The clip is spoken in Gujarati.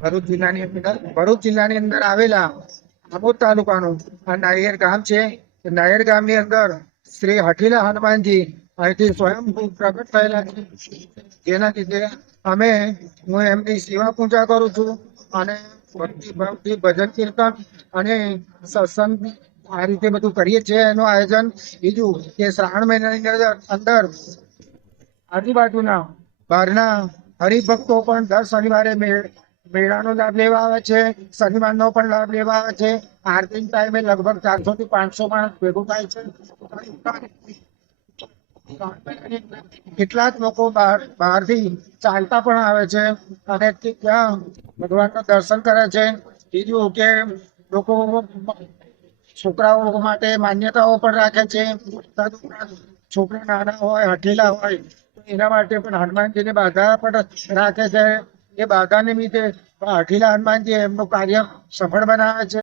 ભરૂચ જિલ્લાની અંદર, ભરૂચ જિલ્લાની અંદર આવેલા આબોદ તાલુકાનું આ નાયર ગામ છે. નાયર ગામની અંદર શ્રી હઠીલા હનુમાનજી અહીંથી સ્વયંભૂ પ્રગટ થયેલા છે. જેના લીધે અમે, હું એમની સેવા પૂજા કરું છું અને ભક્તિ ભજન કીર્તન અને સત્સંગ આ રીતે બધું કરીએ છીએ. એનું આયોજન બીજું કે શ્રાવણ મહિનાની અંદર આજુબાજુના બહારના હરિભક્તો પણ દર શનિવારે મેળ મેળાનો લાભ લેવા આવે છે, શનિવારનો પણ લાભ લેવા આવે છે. આરતી ટાઈમે લગભગ ચારસો થી પાંચસો માણસ ભેગું થાય છે. કેટલાક લોકો બહાર, બહારથી ચાલતા પણ આવે છે અને ત્યાં ભગવાનના દર્શન કરે છે. બીજું કે લોકો છોકરાઓ માટે માન્યતાઓ પણ રાખે છે. છોકરા નાના હોય, હઠેલા હોય એના માટે પણ હનુમાનજીની બાધા પણ રાખે છે. એ બાધા નિમિત્તે હઠીલા હનુમાનજી એમનું કાર્ય સફળ બનાવે છે.